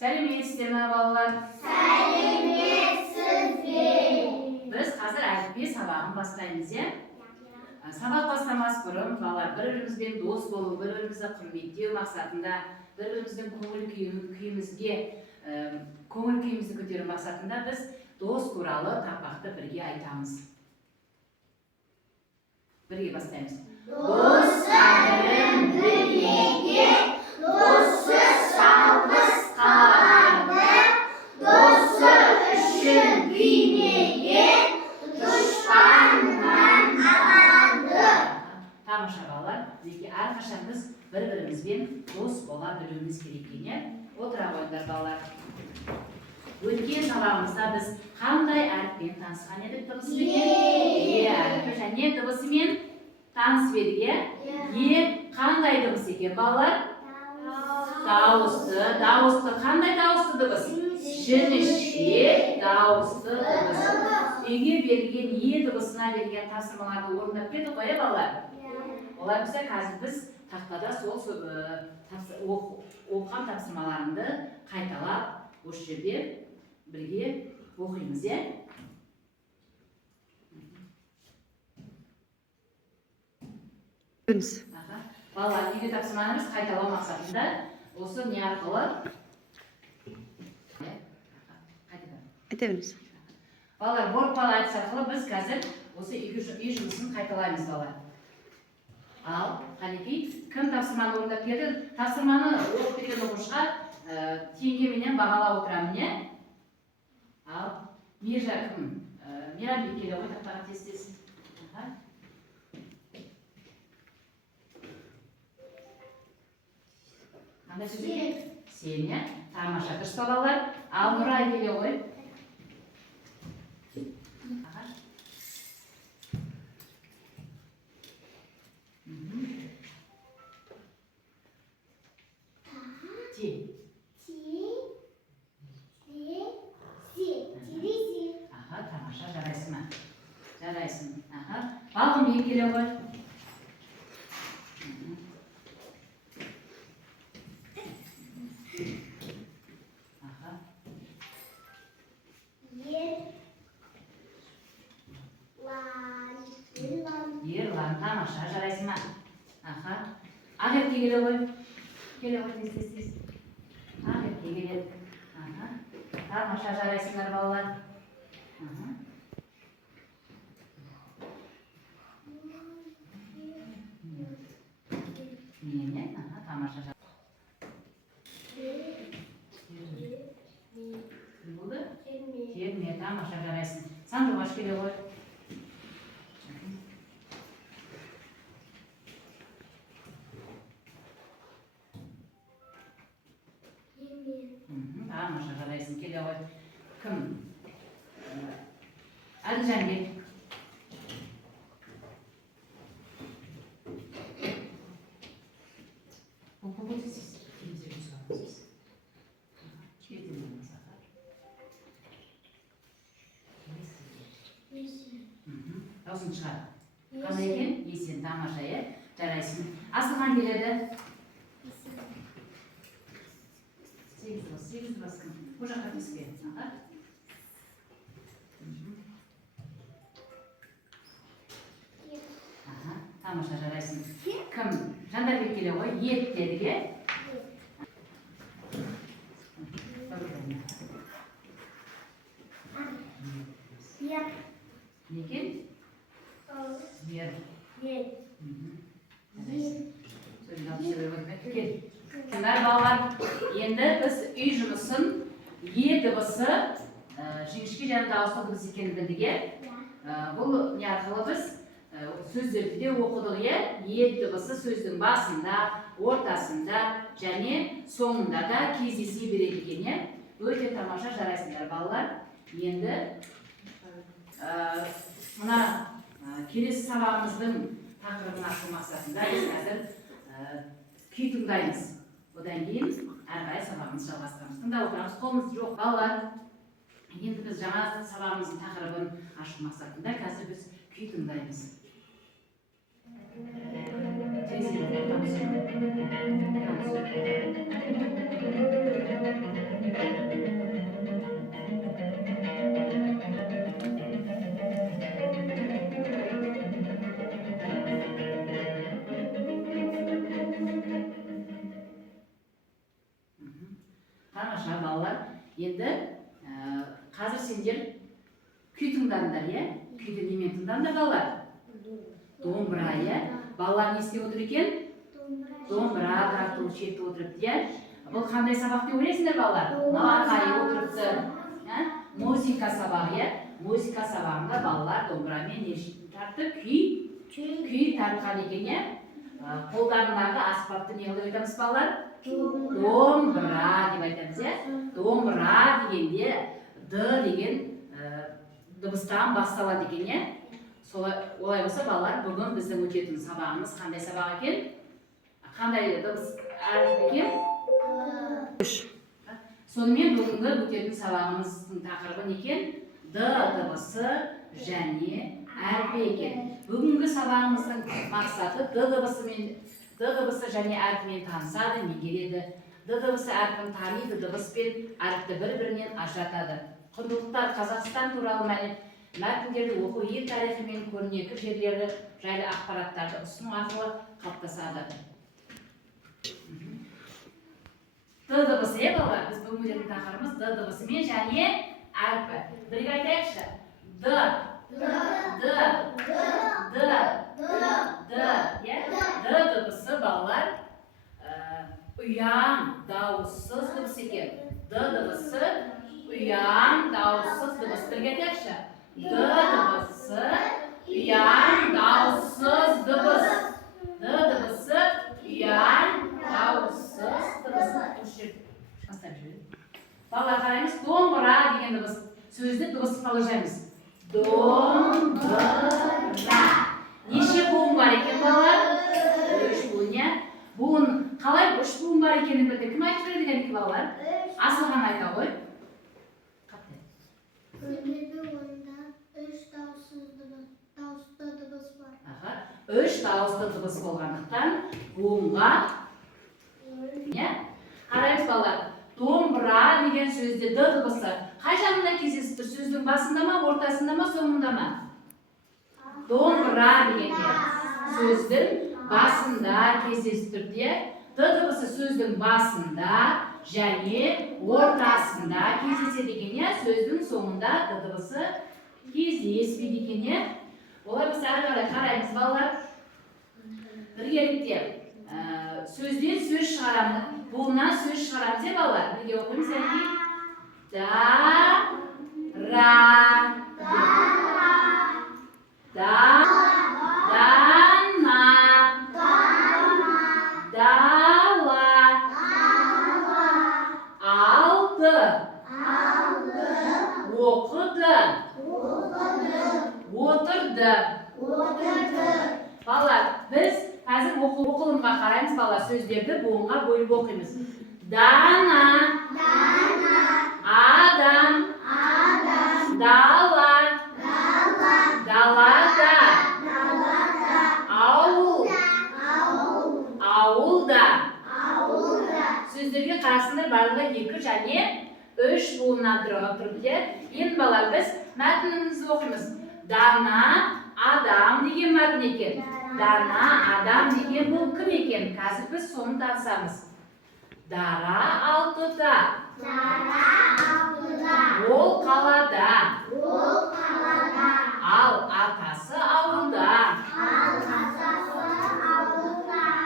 Сәлеметсіздер ме балалар? Сәлеметсіздер. Біз қазір әліпби сабағын бастаймыз, иә? Сабақ бастамас бұрын балалар бір-бірімізбен дос болу, бір-бірімізді құрметтеу мақсатында, бір-біріміздің көңіл күйімізді көтеру мақсатында біз дос туралы тақпақты бірге айтамыз. Бірге бастаймыз. Достарым бірге, доссыз жалғыз қалады, досы үшін күймеген, дұшпаннан аманды. Тамаша балалар, бізге әрқашан біз бір-бірімізбен дос бола білуіміз керек екен. Отыра қойыңдар балалар. Өткен сабағымызда біз қандай әріппен танысқан едік? Дыбысымен? Әріпі және дыбысымен танысып едік, иә? Қандай дыбыс екен балалар? Дауысты. Дауысты қандай дауысты дыбыс? Жіңішке дауысты дыбыс. Үйге берілген дыбысына берілген тапсырмаларды орындап келдік қой, балалар? Олай болса, қазір біз тақтада сол оқыған тапсырмаларымды қайталап, осы жерде бірге оқимыз, иә? Балалар, үйге тапсырманы біз қайталау мақсатында осы не арқылы? Айта беріңіз. Балалар, борпалы әдіс арқылы біз қазір осы үй жұмысын қайталаймыз, балалар. Ал, Қалекей, кім тапсырманы орындап келді? Тапсырманы оқып берген оқушыға теңгеменен бағалап отырамын, не? Ал, Мержа кім? Мейрамбек келді ғой, тақтаға тез-тез. Қандай сөз екен? Сен, иә? Тамаша, дұрыс балалар. Ал, Нұрай келе ғой. Тамаша, жарайсың ма? Жарайсың. Балғын бейіп келе ғой. Ерлан, тамаша, жарайсың ма? Ағетке келе ғой. Келе ғой, тез-тез. Ағетке келеді. Тамаша, жарайсыңдар балалар. Мені, тамаша, жарайсың. Не болды? Терме, тамаша, жарайсың. Сандуғаш келе ғой. Тамаша, жарайсың, келе ғой. Кім? Әлжанбек. Даусын шығар. Қандай екен? Есен, тамаша, е? Жарайсың. Асылхан келеді. Сегіз басқын. Бұл жаққа теспе. Тамаша, жарайсың. Кім? Жандарбек келе ғой. Ет дедіге. Не екен? Ер. Балалар, енді біз үй жұмысын дыбысы жіңішке және дауысты дыбыс екенін білдік. Бұл не арқылы біз сөздерді де оқыдық. Дыбысы сөздің басында, ортасында және соңында да кездесе береді екен. Өте тамаша, жарайсыңдар балалар. Енді мына келесі сабағымыздың тақырыбын ашу мақсатында біз қазір күй тыңдаймыз. Одан кейін әрқай сабағымыз жалғастырамыз. Тыңдап отырамыз, қолымыз жоқ балалар. Енді біз жаңа сабағымыздың тақырыбын ашу мақсатында қазір біз күй тыңдаймыз. Тамаша балалар. Енді қазір сендер күй тыңдадыңдар, иә? Күйді немен тыңдадыңдар балалар? Домбыра, иә? Балалар не істеп отыр екен? Домбыра тартып шертіп отырыпты, иә? Бұл қандай сабақ деп ойлайсыңдар балалар? Нағайы отырыпты. Музыка сабағы, иә? Музыка сабағында балалар домбырамен тартып күй тартқан екен, иә? Қолдарындағы аспапты не қылып айтамыз балалар? Домбыра деп айтамыз, иә? Домбыра дегенде д деген дыбыстан басталады екен, иә? Олай болса балалар, бүгін біздің өтетін сабағымыз қандай сабақ екен? Қандай дыбыс әріп екен? Сонымен бүгінгі өтетін сабағымыздың тақырыбы не екен? Д дыбысы және әрпі екен. Бүгінгі сабағымыздың мақсаты д дыбысы және әрпімен танысады, меңгереді. Д дыбысы әрпін таниды, дыбыс пен әріпті бір-бірінен ажыратады. Құндылықтар Қазақстан туралы мәтіндерді оқу, ел тарихы мен көрнекі жерлері жайлы ақпараттарды ұсыну арқылы қалыптасады. Д дыбысы, иә балалар? Біз бүгінгі тақырыбымыз д дыбысымен және әрпі. Бірге айтайықшы. Д, д дыбысы балалар ұяң, дауыссыз дыбыс екен. Д дыбысы ұяң, дауыссыз дыбыс. Бірге айтайықшы. Д дыбысы ұяң, дауыссыз дыбыс. Д дыбысы ұяң, дауыссыз дыбыс. Балалар қараймыз, домбыра деген дыбыс. Сөзді дыбысты қалажаймыз. Домбыра. Неше буын бар екен балалар? 3 буын, иә? Буын қалай 3 буын бар екенін білді. Кім айтып береді екен балалар? Асылхан айта ғой. Өнерді ойында 3 дауысты дыбыс бар. 3 дауысты дыбыс болғандықтан буынға, қараймыз балалар. Домбыра деген сөзде д дыбысы қай жағында кездесіп тұр? Сөздің басында ма, ортасында ма, соңында ма? Домбыра дегенде сөздің басында кездесіп тұр, де. Д дыбысы сөздің басында және ортасында кездеседі екен, сөздің соңында д дыбысы кездеспейді екен. Олай біз әрі қарай қараймыз балалар. Біргелікте сөзден сөз шығарамыз, буыннан сөз шығарамыз, балалар. Бірге оқимыз әке. Да, ра, да, дана, дала, алды, оқыды, отырды. Балалар, біз қазір оқылымға қараймыз, балалар, сөздерді буынға бөліп оқимыз. Дана, адам, дала, далада, ауыл, ауылда. Сөздерге қарасындар барлығы 2 және 3 буыннан тұрды. Енді балалар, біз мәтінімізді оқимыз. Дана, адам деген мәтін екен. Дана, адам деген бұл кім екен? Қазір біз соны танысамыз. Дара алтыда. Ол қалада. Ал атасы ауылда.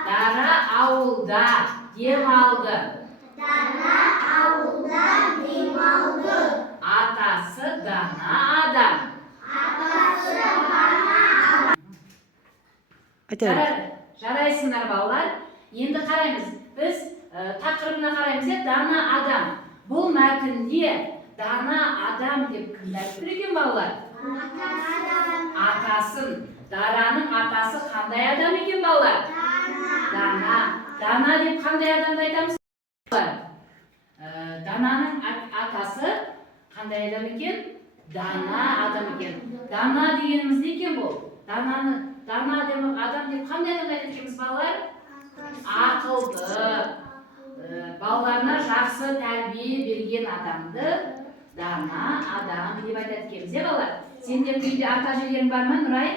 Дара ауылда демалды. Атасы дана адам. Жарайсыңдар балалар. Енді қараймыз. Біз тақырыбына қараймыз, дана адам. Бұл мәтінде дана адам деп кім айтып екен балалар? Атасын. Дараның атасы қандай адам екен балалар? Дана. Дана деп қандай адамды айтамыз? Дананың атасы қандай адам екен? Дана адам екен. Дана дегеніміз не екен бұл? Дана адам деп қандай адамды айтып екенбіз балалар? Ақылды. Балаларына жақсы тәрбие берген адамды дана адам деп айтады екенбіз, балалар? Сендердің үйде ата әжелерің бар ма, Нұрай?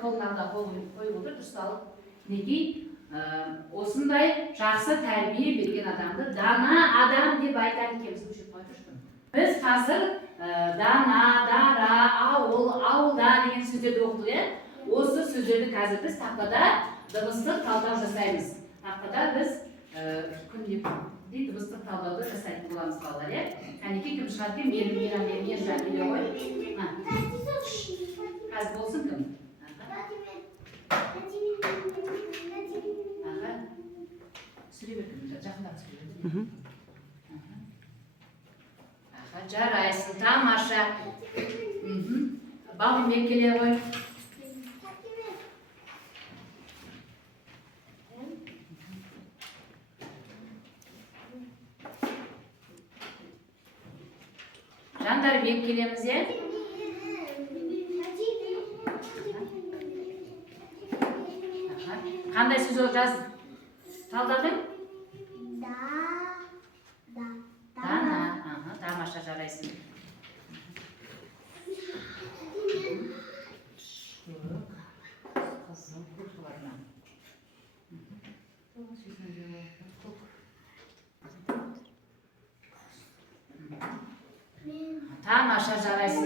Қолыңда қойып отыр, дұрысталып. Мінекей, осындай жақсы тәрбие берген адамды дана адам деп айтады екенбіз. Біз қазір дана, дара, ауылда деген сөздерді оқыдық, иә? Осы сөздерді қазір біз тақтада дыбыстық талдау жасаймыз. Тақтада біз күнде дыбыстық талдауды жасайтын боламыз балалар, иә? Кәнекей кім шығады екен? Мержан келе ғой. Қазір болсын кім? Сөйлей бердім, жақындап сөйлей бердім. Жарайсың, тамаша. Балғынбек келе ғой. Жандарбек келеміз, е? Қандай сөз ол жаз? Талдадың? Дана. Тамаша, жарайсың. Қызыл, көк соларына. Тамаша, жарайсың.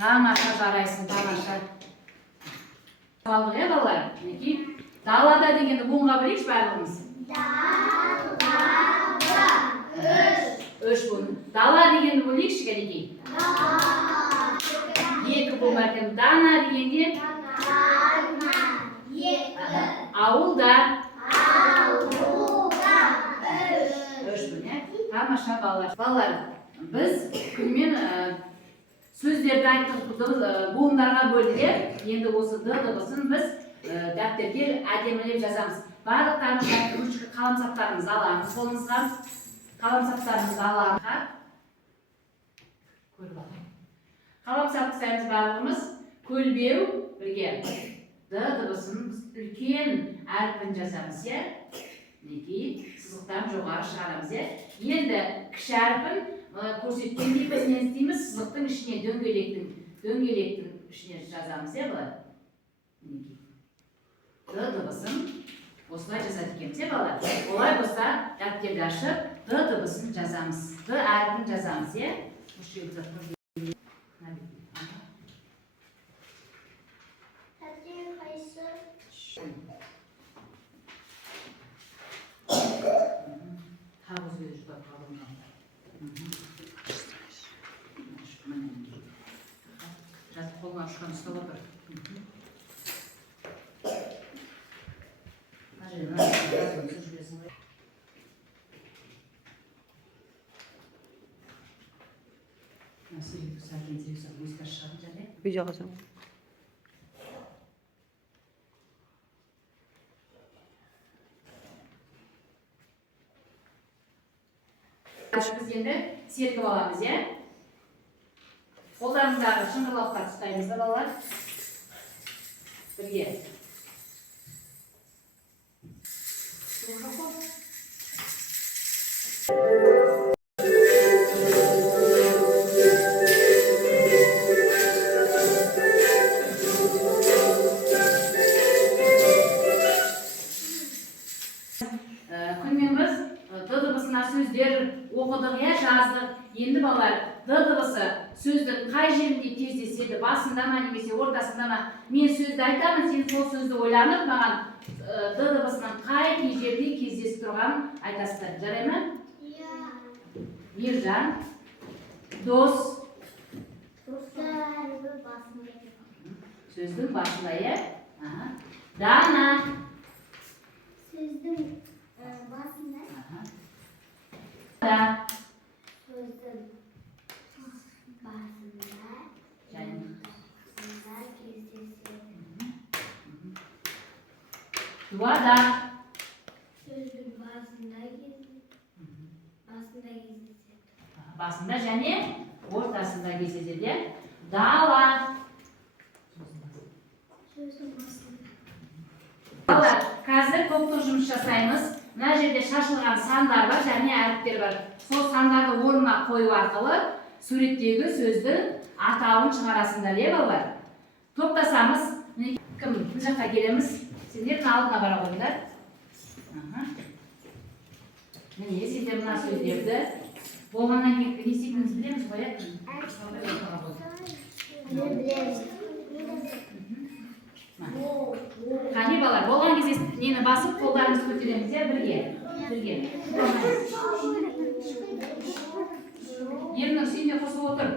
Тамаша, жарайсың, тамаша. Қалдық, е, балалар? Неки? Далада дегенді буынға білейікші барлығымыз. Далада. Үш буын. Дала дегенді білейікші, кәнекей? Екі буын бар екен. Дана дегенде? Ауылда. Үш буын, е? Тамаша, балалар. Балалар, біз күнмен сөздерді айттық, буындарға бөлдік. Енді осы д дыбысын біз дәптерге әдемілеп жазамыз. Барлықтарымыз ручка қаламсаптарымызды аламыз қолымызға. Қаламсаптарымызды аламыз. Қаламсапты сәйіміз барлығымыз көлбеу бірге. Д дыбысын үлкен әрпін жазамыз, е? Неки сызықтан жоғары шығарамыз, е? Енді кіші әрпін көрсеткендей біз не істейміз? Сызықтың ішіне, дөңгелектің ішіне жазамыз, е, балар? Д дыбысын осылай жазады екенбіз, е, балар? Олай болса, дәптерді ашып, Д дыбысын жазамыз. Д әрпін жазамыз, е? Жазып қолына ұшқан ұстап отыр. Видеоға түсіріп. Біз енді серкіп аламыз, е? Қолдарымыздағы шыңғырлауықтар ұстаймыз да, балалар. Бірге. Күнмен біз д дыбысына сөздер оқыдық, е, жаздық. Енді балалар, д дыбысы сөздің қай жерінде кездеседі, басында ма немесе ортасында ма? Мен сөзді айтамын, сен сол сөзді ойланып, маған д дыбысының қай жерде кездесіп тұрғанын айтасыздар. Жарай ма? Мержан, дос. Сөздің басында, е? Дана. Сөздің басында. Да. Сөздің басында. Және. Кездеседі. Дуада. Сөздің басында. басында және ортасында кездеседі. Дала. Балалар, қазір топтық жұмыс жасаймыз. Мына жерде шашылған сандар бар және әріптер бар. Сол сандарды орнына қою арқылы суреттегі сөздің атауын шығарасыңдар, балалар. Топтасамыз, кім бұл жаққа келеміз? Сендердің алдына бара қойыңдар. Міне, сендер мына сөздерді болғаннан кейін не істейтінімізді білеміз ғой, қане балалар, болған кезде нені басып, қолдарыңызды көтереміз, бірге. Ернұр, сен де қосып отыр.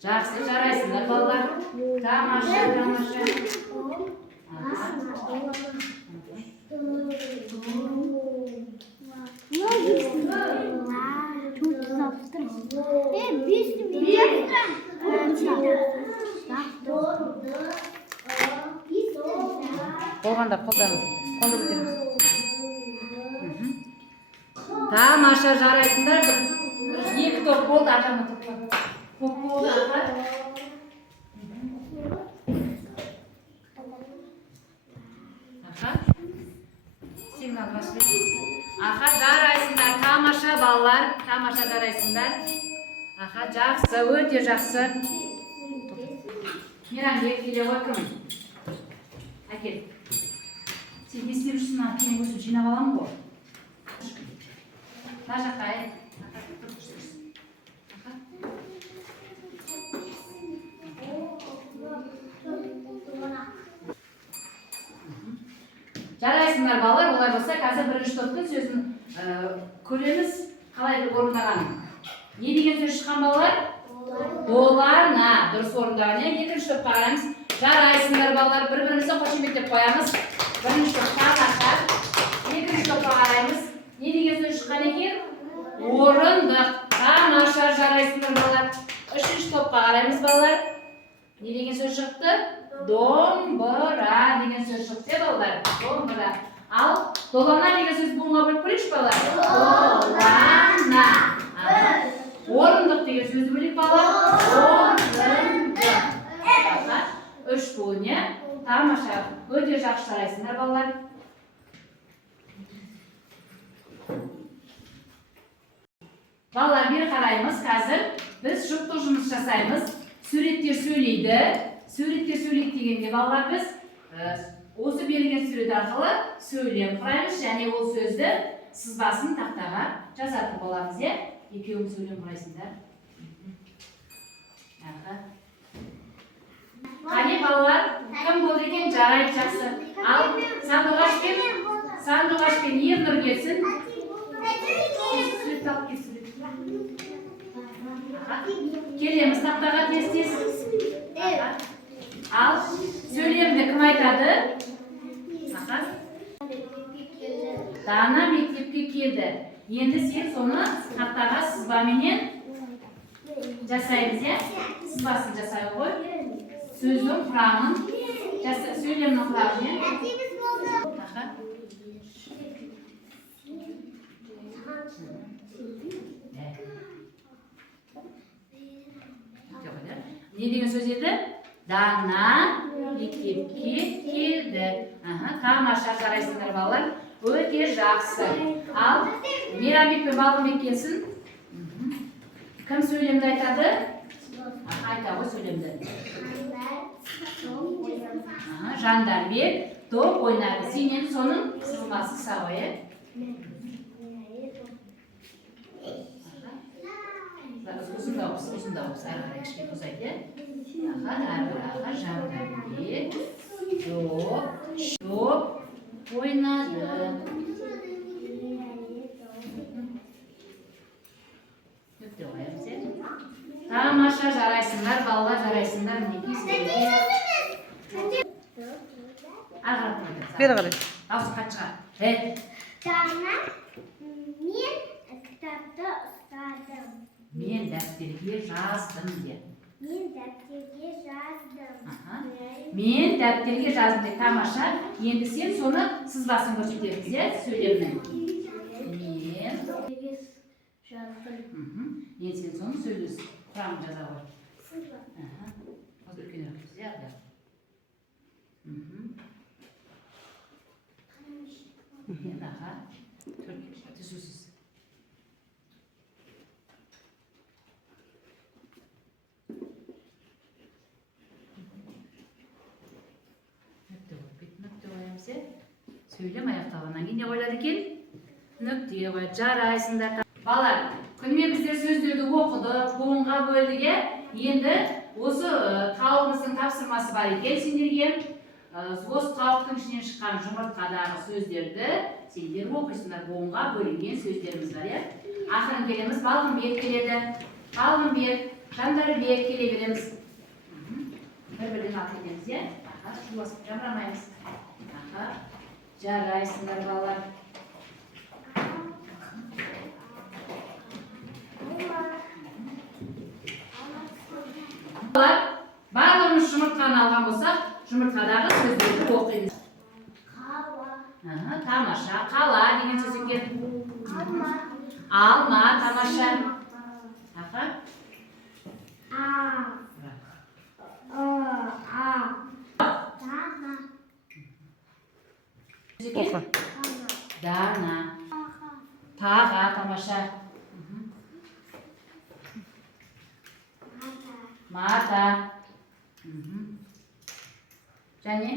Жақсы, жарайсыңдар балалар. Тамаша. Болғанда қолды көтеріңіз. Тамаша, жарайсыңдар. Екі топ болды, ағама топ болды, аға. Сигнал басып. Аха, жарайсыңдар. Тамаша балалар, тамаша жарайсыңдар. Аха, жақсы, өте жақсы. Мейрамбек, келе ғой кім? Әкел. Сен не істеп жүрсің, кейін өсіп жинап аламын ғой. Мына жаққа, жарайсыңдар балалар, олай болса, қазір бірінші топтың сөзін көреміз, қалай орындағанын. Не деген сөз шыққан балалар? Долана, дұрыс орындаған. Екінші топқа қараймыз. Жарайсыңдар балалар, бір-бірімізді қошеметтеп қоямыз. Бірінші топқа тамаша. Екінші топқа қараймыз. Не деген сөз шыққан екен? Орындық. Тамаша, жарайсыңдар балалар. Үшінші топқа қараймыз балалар. Не деген сөз шықты? Домбыра деген сөз шықты балалар. Домбыра. Ал долана деген сөз буынға бөліп көрейікші балалар. Долана. Орындық деген сөзді бөлейік балалар. Орындық. Үш буын, тамаша. Өте жақсы жарайсыңдар балалар. Балалар, бері қараймыз. Қазір біз жұптық жұмыс жасаймыз. Суреттер сөйлейді. Суреттер сөйлейді дегенде балалар біз осы берілген сурет арқылы сөйлем құраймыз және ол сөзді сызбасын тақтаға жазатын боламыз, екеуің сөйлем құрайсыңдар. Қане балалар, кім болды екен? Жарайды, жақсы. Ал Сандуғаш пен Ернұр келсін. Сурет алып кел, сурет. Келеміз тақтаға тез-тез. Ал сөйлемді кім айтады? Дана мектепке келді. Енді сен соны тақтаға сызбаменен жасаймыз, сызбасын жасай ғой. Сөздің құрамын, сөйлемнің құрамын. Не деген сөз еді? Дана мектепке келді. Тамаша, жарайсыңдар балалар. Өте жақсы. Ал Мейрамбек пен Балғынбек келсін. Кім сөйлемді айтады? Айта ғой сөйлемді. Жандарбек топ ойнады. Сенен соның сызбасы сауы. Осында оқыс, әрі қарай кішкене ұзайды. Аға, Жандарбек топ ойнады. Өтті қоямыз, Тамаша, жарайсыңдар, балалар, жарайсыңдар. Бері қарай. Дауысы қатты шығар. Дана, мен кітапты ұстадым. Мен дәптерге жаздым де. Men daftarga yozdim. Aha. Men daftarga yazdım deb tamosha. Endi sen soni sızbasini ko'rsatyapsiz, ya? Söylemni. Men Yazdım. Endi sen soni söyleysiz. Quramni yoza qo'y. Sızma. Aha. Hozir ulkenroq qilasiz, ya? Endi aha. Tuzsiz. Nökte koyamiz. Söyleme ayaktalandan keyin ne koyuladi ekan? Nökteye koyadi. Jaraysiңдар. Балалар, күнімен біздер сөздерді оқыдық, буынға бөлдік. Енді осы тауығымыздың тапсырмасы бар екен сендерге. Осы тауықтың ішінен шыққан жұмыртқадағы сөздерді сендер оқисыңдар. Буынға бөлінген сөздеріміз бар, иә? Ақырын келеміз, Балғынбек келеді. Балғынбек, Жандарбек келе береміз. Бір-бірден алып кетеміз, иә? Аха, жуасып жамырамаймыз. Аха, жарайсыңдар балалар. Барлығымыз жұмыртқаны алған болсақ, жұмыртқадағы сөздерді оқимыз. Тамаша, қала деген сөз екен. Алма, тамаша. Аха. Оқы. Дана. Таға, тамаша. Мата. Және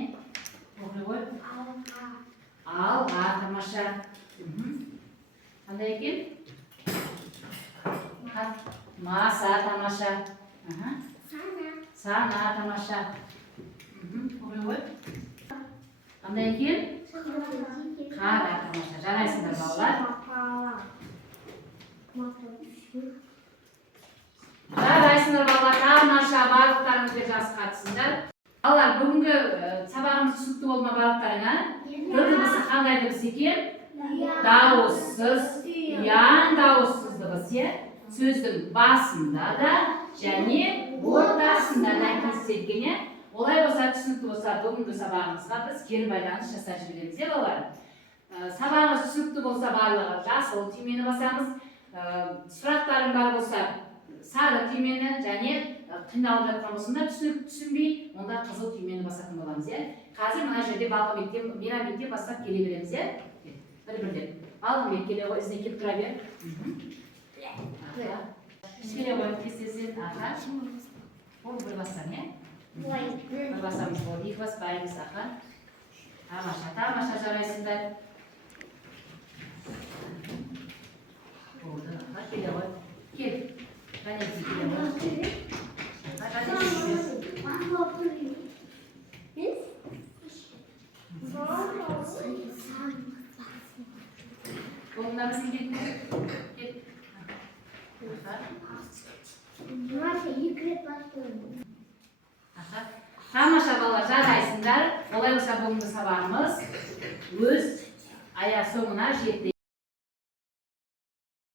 оқи ғой. Алға, тамаша. Қандай екен? Маса, тамаша. Сана, тамаша. Оқи ғой. Қандай екен? Қара, тамаша. Жарайсыңдар балалар. Жарайсыңдар балалар, тамаша, барлықтарыңызбен жақсы қатысыңдар. Балалар, бүгінгі сабағымыз түсінікті болды ма барлықтарыңа? Дыбысы қандай дыбыс екен? Дауыссыз, ян дауыссыз дыбыс, иә? Сөздің басында да және ортасында да кездескен, иә? Олай болса, түсінікті болса, бүгінгі сабағымызға біз кері байланыс жасап жібереміз, иә балалар? Сабағымыз түсінікті болса, барлығы жасыл түймені басамыз. Сұрақтарың бар болса, сары түймені және қиналып жатқан болсында түсінбей, онда қызыл түймені басатын боламыз, иә? Қазір мына жерде Балғынбектен, Мейрамбектен бастап келе береміз, иә? Бір-бірден. Балғынбек келе ғой, ізіне келіп тұра бер. Келе ғой, кестесін, аха. Ол бір бастан, иә? Бір басамыз болды, екі баспаймыз, аха. Тамаша, тамаша жарайсыңдар. Болды, аха, келе ғой. Кел. Және келе ғой. Қолындамызын кетті. Кет. Тамаша балалар, жарайсыңдар. Олай болса бүгінгі сабағымыз өз аяқ соңына жетті.